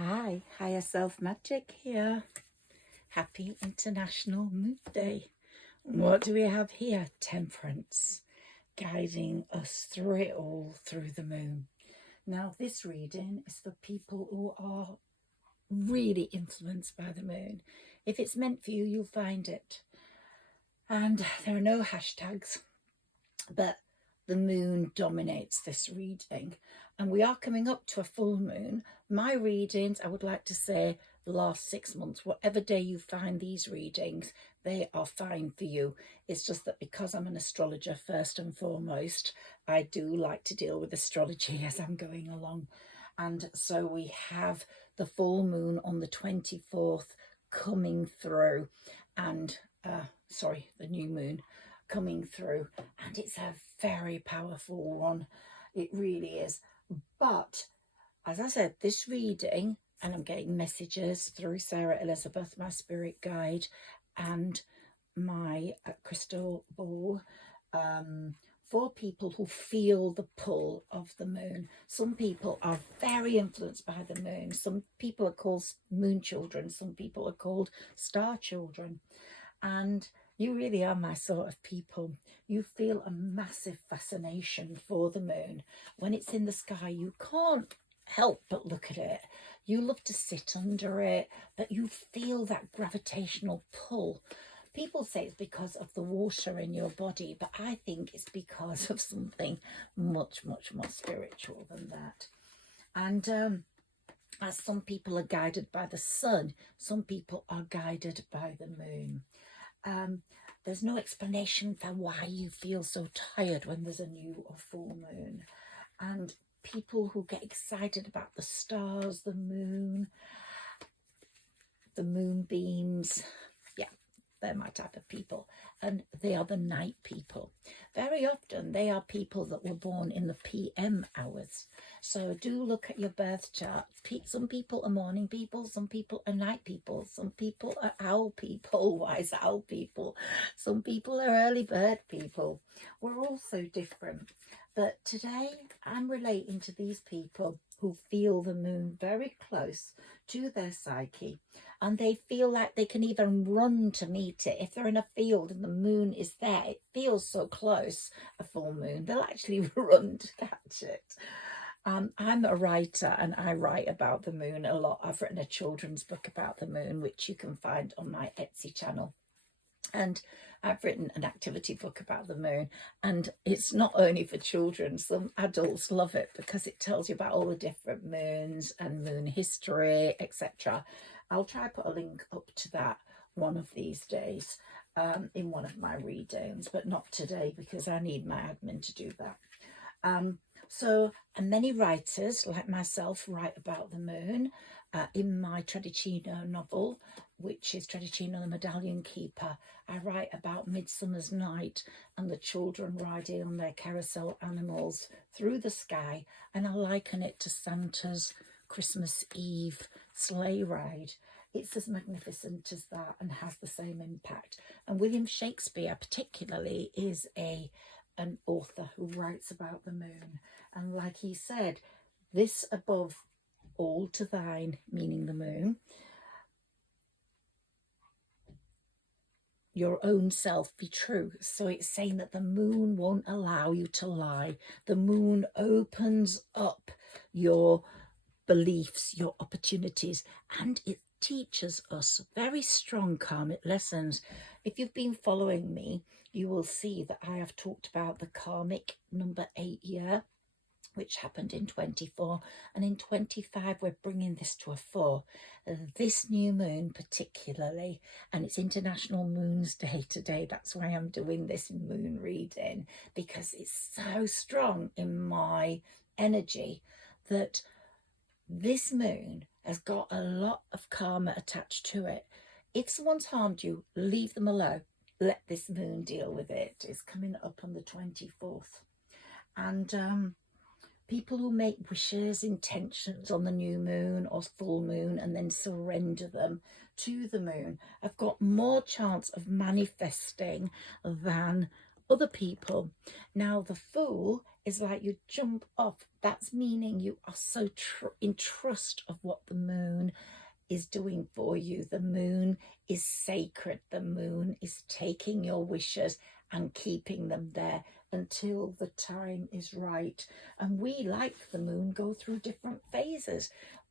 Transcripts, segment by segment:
Hi, Higher Self Magic here. Happy International Moon Day. What do we have here? Temperance, guiding us through it all through the moon. Now, this reading is for people who are really influenced by the moon. If it's meant for you, you'll find it. And there are no hashtags, but the moon dominates this reading. And we are coming up to a full moon. My readings, I would like to say, the last 6 months, whatever day you find these readings, they are fine for you. It's just that because I'm an astrologer first and foremost, I do like to deal with astrology as I'm going along. And so we have the full moon on the 24th coming through, and the new moon coming through, and it's a very powerful one. It really is. But as I said, this reading, and I'm getting messages through Sarah Elizabeth, my spirit guide, and my crystal ball, for people who feel the pull of the moon. Some people are very influenced by the moon. Some people are called moon children. Some people are called star children. And you really are my sort of people. You feel a massive fascination for the moon. When it's in the sky, you can't help but look at it. You love to sit under it, but you feel that gravitational pull. People say it's because of the water in your body, but I think it's because of something much, much more spiritual than that. And as some people are guided by the sun, some people are guided by the moon. There's no explanation for why you feel so tired when there's a new or full moon. And people who get excited about the stars, the moonbeams, yeah, they're my type of people. And they are the night people. Very often they are people that were born in the PM hours. So do look at your birth chart. Some people are morning people, some people are night people, some people are owl people, wise owl people, some people are early bird people. We're all so different. But today I'm relating to these people who feel the moon very close to their psyche, and they feel like they can even run to meet it. If they're in a field and the moon is there, it feels so close, a full moon, they'll actually run to catch it. I'm a writer and I write about the moon a lot. I've written a children's book about the moon, which you can find on my Etsy channel. And I've written an activity book about the moon, and it's not only for children. Some adults love it because it tells you about all the different moons and moon history, etc. I'll try to put a link up to that one of these days in one of my readings, but not today because I need my admin to do that. And many writers like myself write about the moon. In my Tradicino novel, which is Tradicino the Medallion Keeper, I write about Midsummer's Night and the children riding on their carousel animals through the sky, and I liken it to Santa's Christmas Eve sleigh ride. It's as magnificent as that and has the same impact. And William Shakespeare particularly is an author who writes about the moon. And like he said, this above all to thine, meaning the moon, your own self be true. So it's saying that the moon won't allow you to lie. The moon opens up your beliefs, your opportunities, and it teaches us very strong karmic lessons. If you've been following me, you will see that I have talked about the karmic number 8 year, which happened in 24, and in 25 we're bringing this to a 4. This new moon particularly, and it's International Moons Day today, that's why I'm doing this moon reading, because it's so strong in my energy that this moon has got a lot of karma attached to it. If someone's harmed you, leave them alone. Let this moon deal with it. It's coming up on the 24th. And people who make wishes, intentions on the new moon or full moon and then surrender them to the moon have got more chance of manifesting than other people. Now, the Fool is like you jump off That's meaning you are so in trust of what the moon is doing for you. The moon is sacred. The moon is taking your wishes and keeping them there until the time is right. And we, like the moon, go through different phases.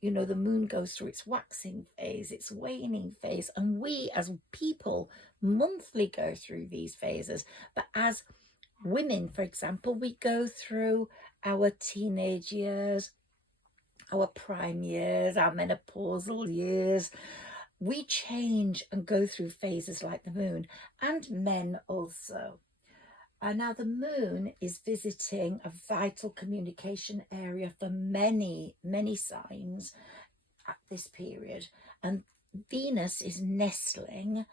You know, the moon goes through its waxing phase, its waning phase, and we as people monthly go through these phases. But as women, for example, we go through our teenage years, our prime years, our menopausal years. We change and go through phases like the moon, and men also. And now the moon is visiting a vital communication area for many, many signs at this period. And Venus is nestling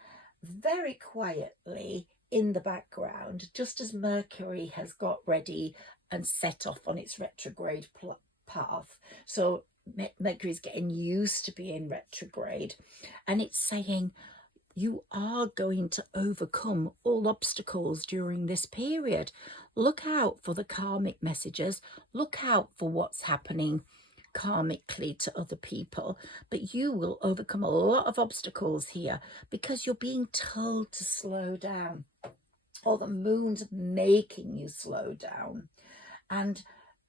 very quietly in the background, just as Mercury has got ready and set off on its retrograde path. So Mercury is getting used to being retrograde, and it's saying, you are going to overcome all obstacles during this period. Look out for the karmic messages. Look out for what's happening karmically to other people. But you will overcome a lot of obstacles here because you're being told to slow down. Or the moon's making you slow down. And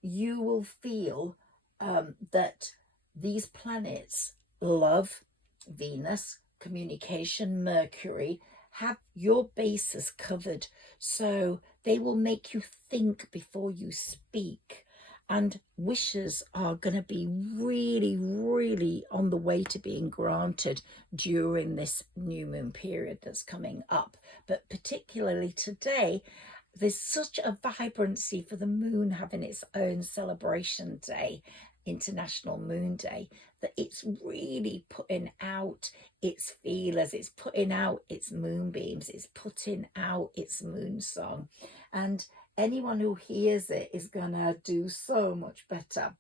you will feel that these planets, love, Venus, communication, Mercury, have your bases covered. So they will make you think before you speak. And wishes are going to be really, really on the way to being granted during this new moon period that's coming up. But particularly today, there's such a vibrancy for the moon having its own celebration day, International Moon Day, that it's really putting out its feelers, it's putting out its moonbeams, it's putting out its moon song. And anyone who hears it is gonna do so much better.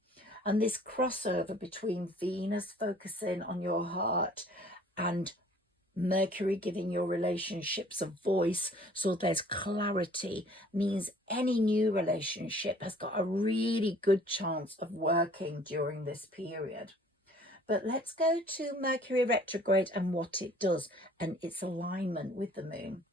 And this crossover between Venus focusing on your heart and Mercury giving your relationships a voice, so there's clarity, means any new relationship has got a really good chance of working during this period. But let's go to Mercury retrograde and what it does and its alignment with the moon.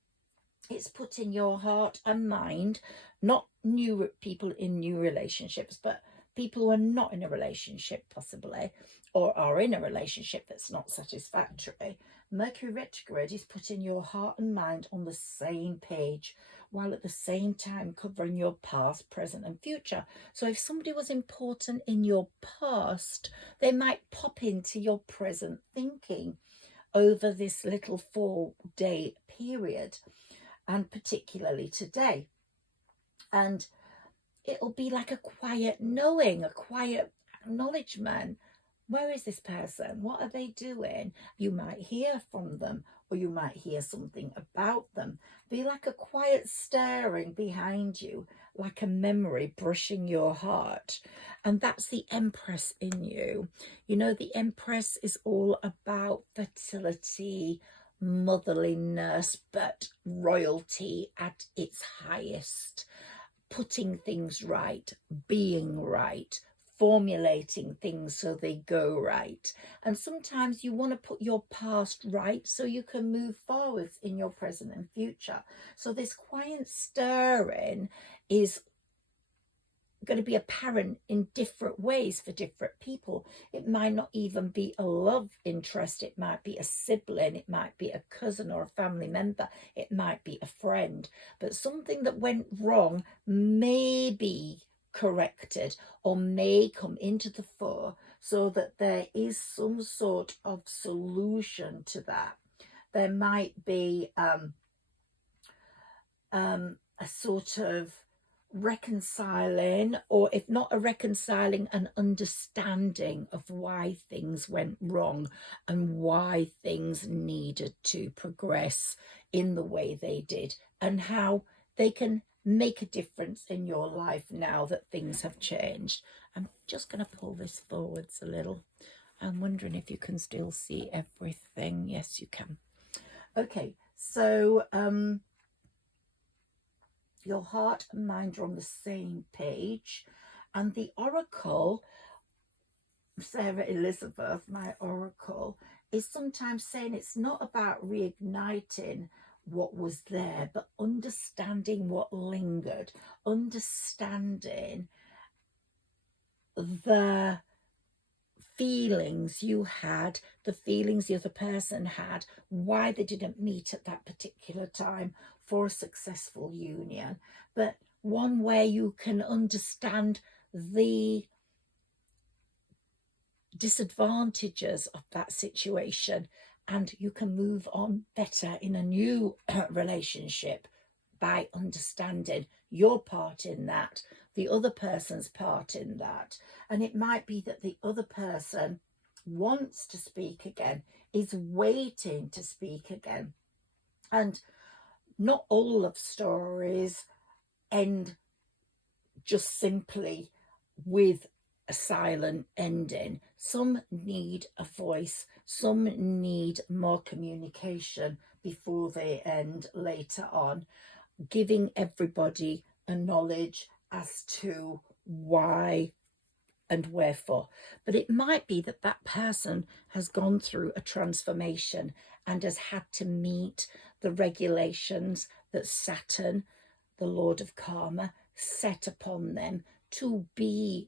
It's putting your heart and mind, not new people in new relationships, but people who are not in a relationship possibly, or are in a relationship that's not satisfactory. Mercury retrograde is putting your heart and mind on the same page, while at the same time covering your past, present and future. So if somebody was important in your past, they might pop into your present thinking over this little 4-day period, and particularly today. And it'll be like a quiet knowing, a quiet acknowledgement. Where is this person? What are they doing? You might hear from them, or you might hear something about them. Be like a quiet stirring behind you, like a memory brushing your heart. And that's the Empress in you. You know, the Empress is all about fertility, motherliness, but royalty at its highest. Putting things right, being right, formulating things so they go right. And sometimes you want to put your past right so you can move forwards in your present and future. So this quiet stirring is going to be apparent in different ways for different people. It might not even be a love interest. It might be a sibling. It might be a cousin or a family member. It might be a friend. But something that went wrong may be corrected or may come into the fore, so that there is some sort of solution to that. There might be a sort of reconciling, or if not a reconciling, an understanding of why things went wrong and why things needed to progress in the way they did, and how they can make a difference in your life now that things have changed. I'm just going to pull this forwards a little. I'm wondering if you can still see everything. Yes, you can. Okay, so your heart and mind are on the same page, And the oracle, Sarah Elizabeth, my oracle, is sometimes saying it's not about reigniting what was there, but understanding what lingered, understanding the feelings you had, the feelings the other person had, why they didn't meet at that particular time for a successful union. But one way you can understand the disadvantages of that situation, and you can move on better in a new relationship by understanding your part in that, the other person's part in that. And it might be that the other person wants to speak again, is waiting to speak again. And not all love stories end just simply with a silent ending. Some need a voice, some need more communication before they end later on, giving everybody a knowledge as to why and wherefore. But it might be that that person has gone through a transformation and has had to meet the regulations that Saturn, the Lord of Karma, set upon them to be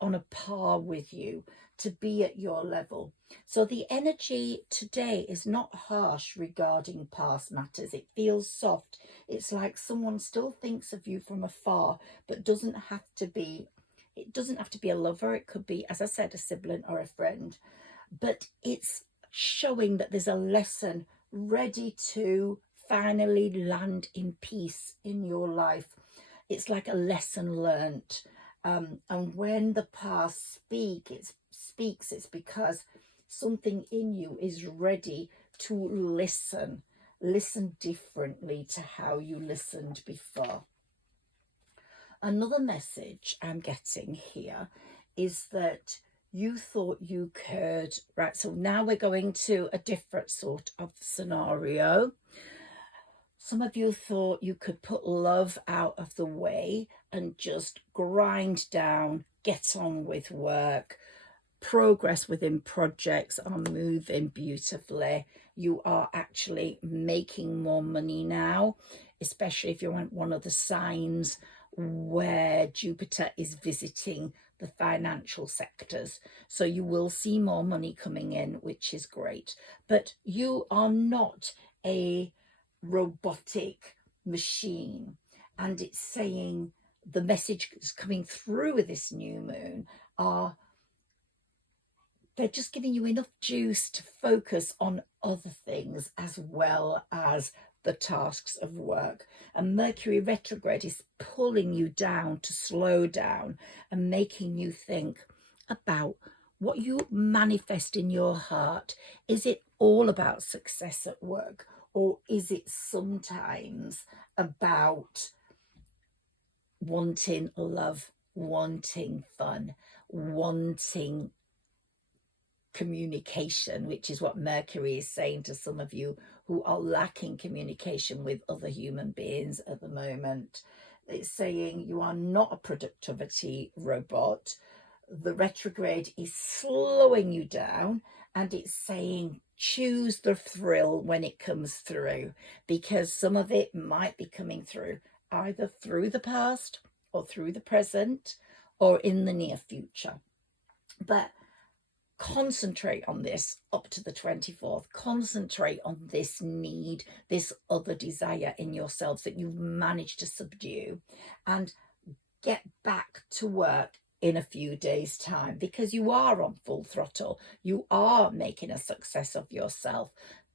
on a par with you, to be at your level. So the energy today is not harsh regarding past matters. It feels soft. It's like someone still thinks of you from afar, but doesn't have to be. It doesn't have to be a lover. It could be, as I said, a sibling or a friend. But it's showing that there's a lesson ready to finally land in peace in your life. It's like a lesson learnt. And when the past speaks, it's because something in you is ready to listen differently to how you listened before. Another message I'm getting here is that you thought you could, right, so now we're going to a different sort of scenario. Some of you thought you could put love out of the way and just grind down, get on with work, progress within projects are moving beautifully. You are actually making more money now, especially if you're one of the signs where Jupiter is visiting the financial sectors. So you will see more money coming in, which is great. But you are not a robotic machine, and it's saying the message that's coming through with this new moon are they're just giving you enough juice to focus on other things as well as the tasks of work. And Mercury retrograde is pulling you down to slow down and making you think about what you manifest in your heart. Is it all about success at work, or is it sometimes about wanting love, wanting fun, wanting communication, which is what Mercury is saying to some of you who are lacking communication with other human beings at the moment. It's saying you are not a productivity robot. The retrograde is slowing you down, and it's saying choose the thrill when it comes through, because some of it might be coming through either through the past or through the present or in the near future. But concentrate on this up to the 24th. Concentrate on this need, this other desire in yourselves that you've managed to subdue, and get back to work in a few days' time, because you are on full throttle. You are making a success of yourself.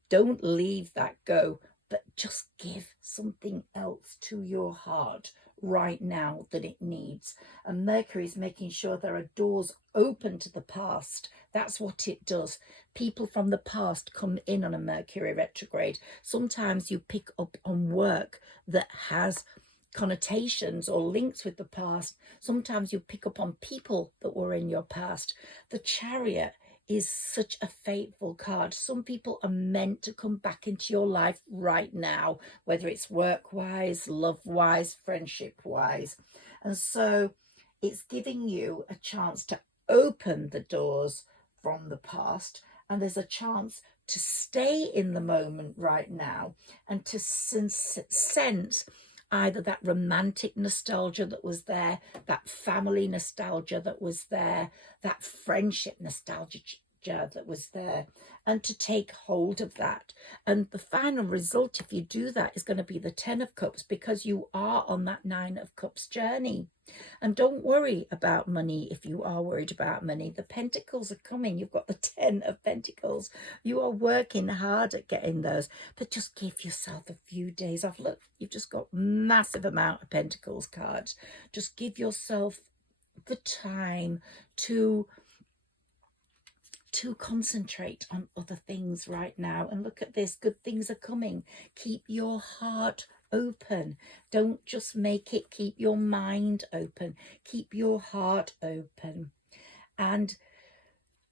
Don't leave that go, but just give something else to your heart right now that it needs. And Mercury is making sure there are doors open to the past. That's what it does. People from the past come in on a Mercury retrograde. Sometimes you pick up on work that has connotations or links with the past. Sometimes you pick up on people that were in your past. The Chariot is such a fateful card. Some people are meant to come back into your life right now, whether it's work-wise, love-wise, friendship-wise. And so it's giving you a chance to open the doors from the past, and there's a chance to stay in the moment right now and to sense either that romantic nostalgia that was there, that family nostalgia that was there, that friendship nostalgia that was there, and to take hold of that. And the final result, if you do that, is going to be the 10 of Cups, because you are on that 9 of Cups journey. And don't worry about money if you are worried about money. The Pentacles are coming. You've got the 10 of Pentacles. You are working hard at getting those, but just give yourself a few days off. Look, you've just got massive amount of Pentacles cards. Just give yourself the time to concentrate on other things right now. And look at this, good things are coming. Keep your heart open. Don't just make it, keep your mind open, keep your heart open, and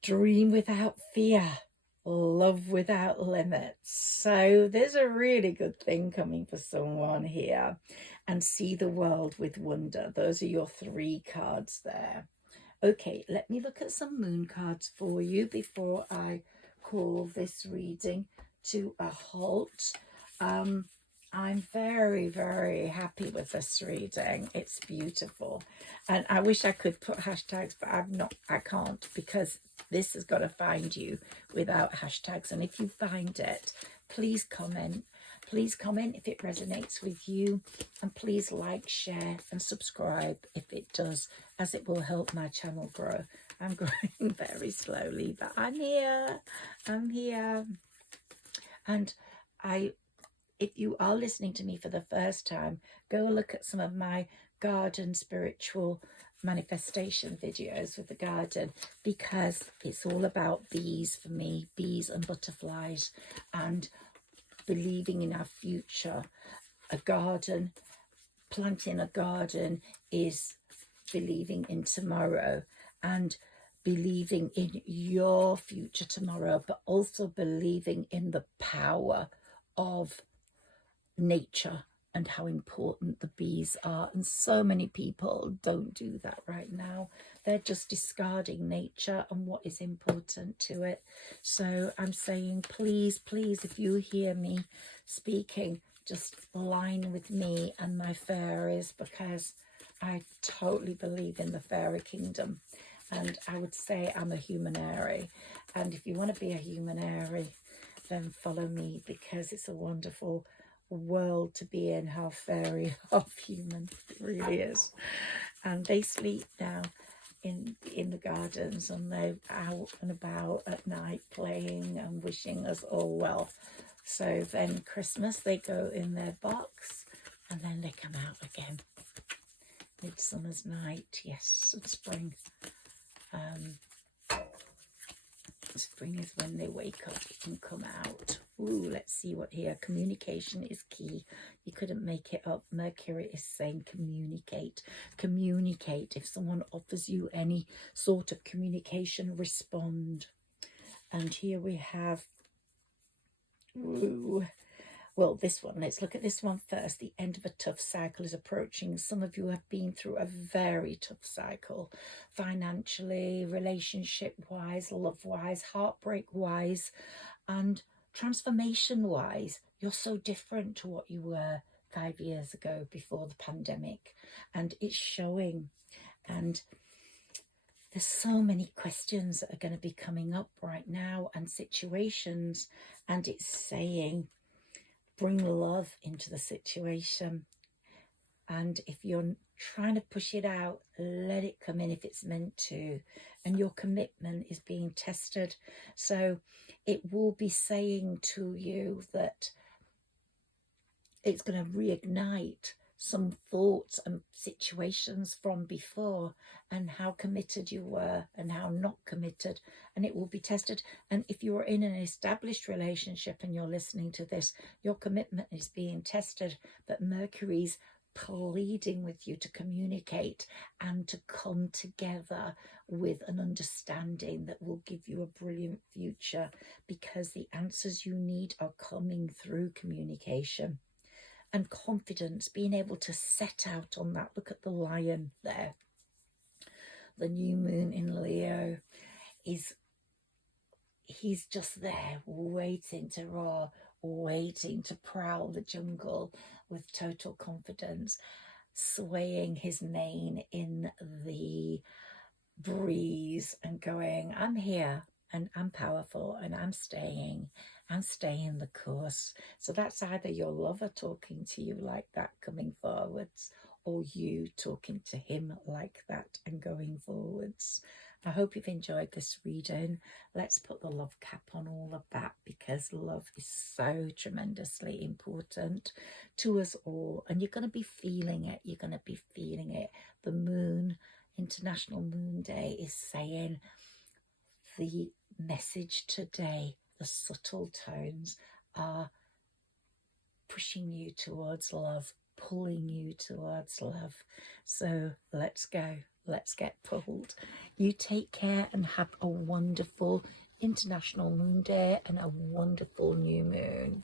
dream without fear, love without limits. So there's a really good thing coming for someone here. And see the world with wonder. Those are your 3 cards there. Okay, let me look at some moon cards for you before I call this reading to a halt. I'm very, very happy with this reading. It's beautiful. And I wish I could put hashtags, but I can't, because this has got to find you without hashtags. And if you find it, please comment. Please comment if it resonates with you, and please like, share and subscribe if it does, as it will help my channel grow. I'm growing very slowly, but I'm here. And if you are listening to me for the first time, go look at some of my garden spiritual manifestation videos with the garden, because it's all about bees for me, bees and butterflies, and believing in our future. A garden, planting a garden, is believing in tomorrow and believing in your future tomorrow, but also believing in the power of nature and how important the bees are. And so many people don't do that right now. They're just discarding nature and what is important to it. So I'm saying, please, please, if you hear me speaking, just align with me and my fairies, because I totally believe in the fairy kingdom. And I would say I'm a humanary. And if you want to be a humanary, then follow me, because it's a wonderful world to be in, half fairy, half human. It really is. And they sleep now in the gardens, and they're out and about at night playing and wishing us all well. So then Christmas, they go in their box, and then they come out again. Midsummer's night, yes, and spring. Spring is when they wake up and come out. Ooh, let's see what here. Communication is key. You couldn't make it up. Mercury is saying communicate. Communicate. If someone offers you any sort of communication, respond. And here we have, ooh, well, this one, let's look at this one first. The end of a tough cycle is approaching. Some of you have been through a very tough cycle, financially, relationship-wise, love-wise, heartbreak-wise, and transformation-wise. You're so different to what you were 5 years ago before the pandemic, and it's showing. And there's so many questions that are going to be coming up right now, and situations, and it's saying, bring love into the situation. And if you're trying to push it out, let it come in if it's meant to. And your commitment is being tested. So it will be saying to you that it's going to reignite some thoughts and situations from before, and how committed you were and how not committed, and it will be tested. And if you are in an established relationship and you're listening to this, your commitment is being tested, but Mercury's pleading with you to communicate and to come together with an understanding that will give you a brilliant future, because the answers you need are coming through communication. And confidence, being able to set out on that. Look at the lion there. the new moon in Leo, he's just there waiting to roar, waiting to prowl the jungle with total confidence, swaying his mane in the breeze and going, I'm here and I'm powerful and I'm staying the course. So that's either your lover talking to you like that coming forwards, or you talking to him like that and going forwards. I hope you've enjoyed this reading. Let's put the love cap on all of that, because love is so tremendously important to us all. And you're going to be feeling it. You're going to be feeling it. The moon, International Moon Day, is saying the message today, the subtle tones are pushing you towards love, pulling you towards love. So let's go. Let's get pulled. You take care and have a wonderful International Moon Day and a wonderful new moon.